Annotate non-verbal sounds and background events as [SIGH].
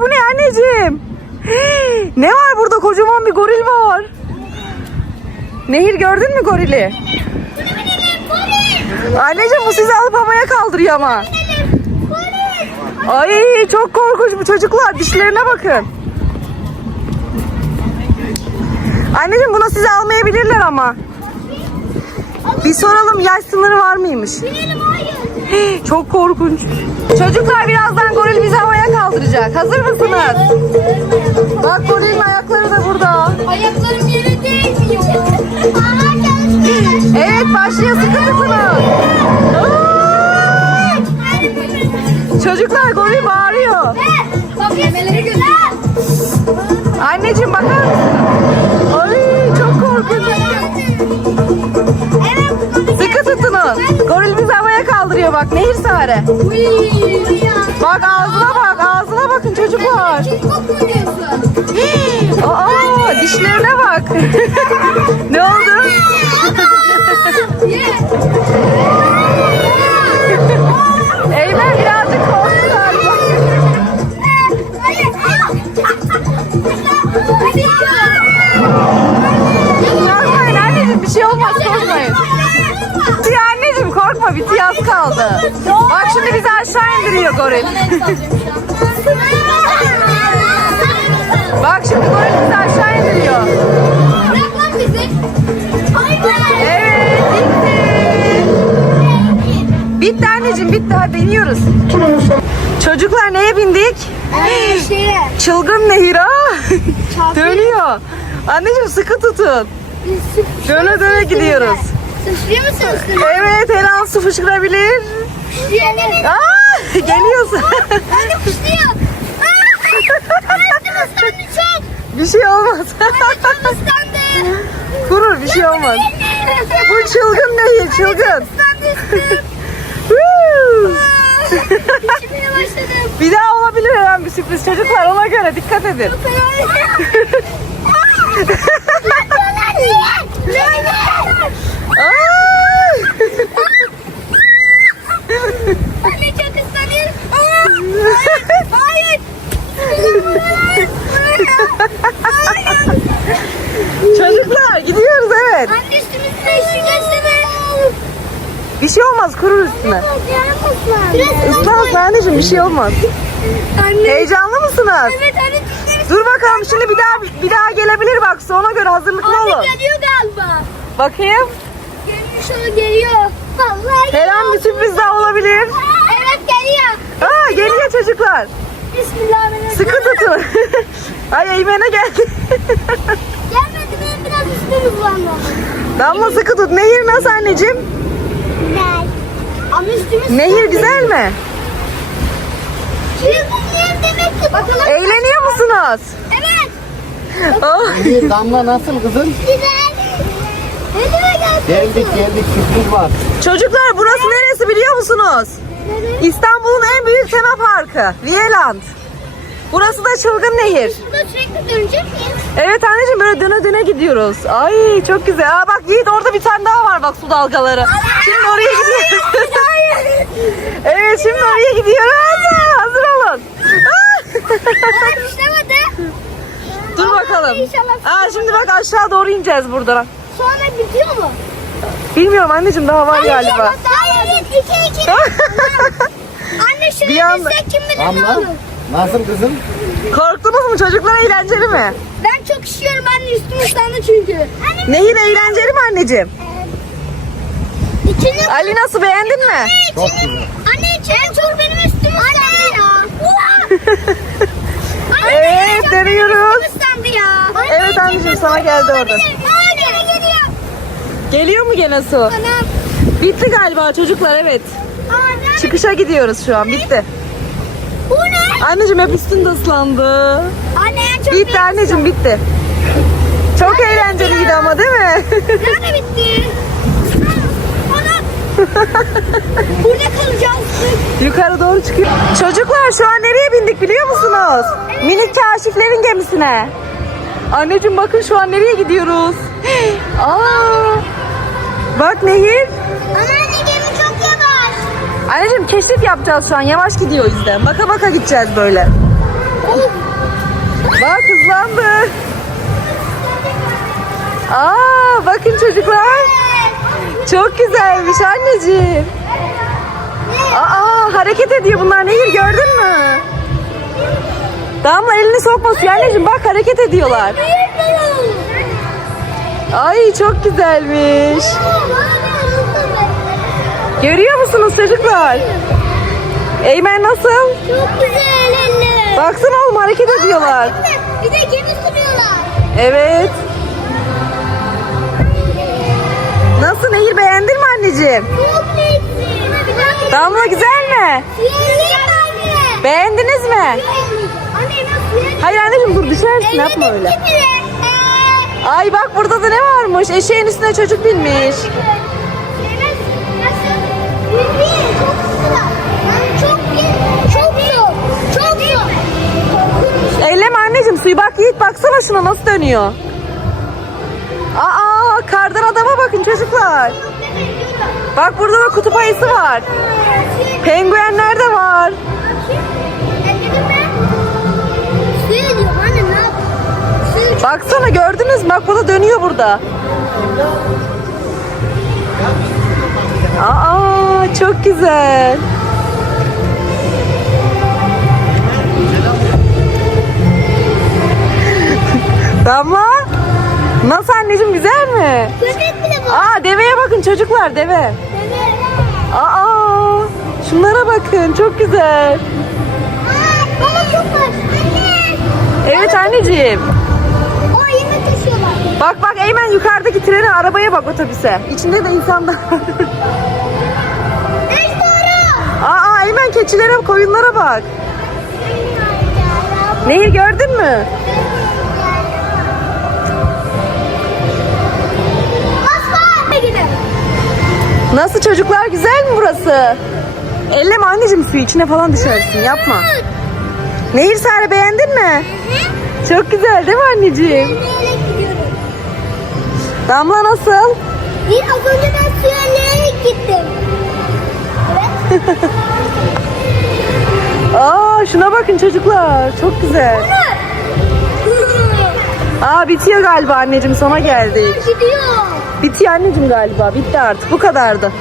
bu ne anneciğim? Ne var burada? Kocaman bir goril var. Nehir gördün mü gorili? Anneciğim bu sizi alıp havaya kaldırıyor ama. Ay çok korkunç bu çocuklar. Dişlerine bakın. Anneciğim buna sizi almayabilirler ama. Bir soralım yaş sınırı var mıymış? Çok korkunç. Çocuklar birazdan goril Çocuklar goril bağırıyor. Bak. Anneciğim bakar mısın? Ay çok korkunç. Sıkı tutunun. Goril bizi havaya kaldırıyor bak nehir sare. Bak ağzına bak ağzına bakın çocuklar. Aa dişlerine bak. [LAUGHS] ne oldu? Bak şimdi bizi aşağı indiriyor goril. Bak şimdi goril bizi aşağı indiriyor. Bırak lan bizi. Evet bitti. Bitti anneciğim bitti hadi iniyoruz. Çocuklar neye bindik? Şeye. Çılgın nehir ha. Dönüyor. Anneciğim sıkı tutun. Döne döne gidiyoruz. Sıçrıyor musun? Evet her an su fışkırabilir. Sıçrıyor. Aa, geliyorsun. Anne fışlıyor. Anne [LAUGHS] ıslandı çok. bir şey olmaz. Anne çok ıslandı. Kurur bir şey olmaz. Bu çılgın nehir çılgın. Bir daha olabilir her an bir sürpriz çocuklar ona göre dikkat edin. [LAUGHS] Anne çok ıslanıyor. Hayır. Çocuklar gidiyoruz evet. Anne üstümüzde üşüyeceksene. Bir şey olmaz kurur üstüne. Islansın anneciğim bir şey olmaz. Anne. Heyecanlı mısınız? Evet anne Dur bakalım şimdi bir daha bir daha gelebilir bak ona göre hazırlıklı Anne olun. geliyor galiba. Bakayım. Gelmiş o geliyor. Vallahi Her an bir sürpriz daha olabilir. Evet geliyor. Aa geliyor çocuklar. Bismillahirrahmanirrahim. Sıkı tutun. [LAUGHS] Ay Eymen'e geldi. Gelmedi benim biraz üstüm hızlandı. Damla sıkı tut. Nehir nasıl anneciğim? Güzel. Ama üstümüz Nehir güzel mi? Ki. Bakalım. Eğleniyor musunuz? Evet. Oh. İyi, Damla nasıl kızım? Güzel. Geldik geldik sürpriz var. Çocuklar burası neresi biliyor musunuz? İstanbul'un en büyük tema parkı. Viyeland. Burası da Çılgın Nehir. Burada sürekli dönecek miyiz? Evet anneciğim böyle döne döne gidiyoruz. Ay çok güzel. Aa bak Yiğit orada bir tane daha var bak su dalgaları. Şimdi oraya gidiyoruz. [LAUGHS] evet şimdi oraya gidiyoruz. Hazır olun. [LAUGHS] İşlemedi. Dur bakalım. Aa şimdi bak aşağı doğru ineceğiz buradan. Sonra bitiyor mu? Bilmiyorum anneciğim daha var galiba. Hayır. İki iki. [LAUGHS] Anne şöyle Bir anda- düşsek kim bilir ne Damla olur. nasıl kızım? Korktunuz mu çocuklar eğlenceli mi? Ben çok üşüyorum anne üstüm ıslandı çünkü. Anne Nehir eğlenceli mi anneciğim? içini... Ali nasıl beğendin mi? Çok güzel. Anne içini çok benim üstüm ıslandı Evet ıslandı ya. Evet anneciğim sana geldi orada. Aa gene geliyor. Geliyor mu gene su? Anam. Bitti galiba çocuklar evet. Anne. Çıkışa gidiyoruz şu an bitti. Bu ne? Anneciğim hep üstünde ıslandı. Anne en çok Bitti anneciğim bitti. Çok eğlenceliydi ama değil mi? Nerede bitti? Anam. Bu ne kalacağız? Yukarı doğru çıkıyor. Çocuklar şu an nereye bindik biliyor musunuz? Minik kaşiflerin gemisine. Anneciğim bakın şu an nereye gidiyoruz? [GASPS] Aa! Bak Nehir. Ama anne gemi çok yavaş. Anneciğim keşif yapacağız şu an. Yavaş gidiyor o yüzden. Baka baka gideceğiz böyle. Bak hızlandı. Aa bakın çocuklar. Çok güzelmiş anneciğim. Aa hareket ediyor bunlar Nehir gördün mü? Damla elini sokma suya anneciğim bak hareket ediyorlar. Ay çok güzelmiş. Görüyor musunuz çocuklar? Eymen nasıl? Çok güzel eller. Baksana oğlum hareket ediyorlar. Bir de gemi sürüyorlar. Evet. Nasıl Nehir beğendin mi anneciğim? Çok lezzetli. Damla güzel mi? Beğendiniz mi? Hayır anneciğim dur düşersin yapma öyle. Ay bak burada da ne varmış? Eşeğin üstüne çocuk binmiş. Elleme anneciğim suyu bak Yiğit baksana şuna nasıl dönüyor. Aa kardan adama bakın çocuklar. Bak burada da kutup ayısı var. Penguenler de var. Baksana gördünüz mü? Bak bu da dönüyor burada. Aa çok güzel. Bakın çocuklar deve. Aa şunlara bakın çok güzel. Evet anneciğim. O yemek taşıyorlar. Bak bak Eymen yukarıdaki trene arabaya bak otobüse. İçinde de insanlar. Aa Eymen keçilere koyunlara bak. Nehir gördün mü? Nasıl çocuklar güzel mi burası? Elleme anneciğim suyu içine falan düşersin yapma. Nehir Sare beğendin mi? Çok güzel değil mi anneciğim? Damla nasıl? Bir az önce ben suyerleyerek gittim. Evet. [LAUGHS] Aa şuna bakın çocuklar çok güzel. Aa bitiyor galiba anneciğim sona geldik. Gidiyor. Bitiyor anneciğim galiba bitti artık bu kadardı.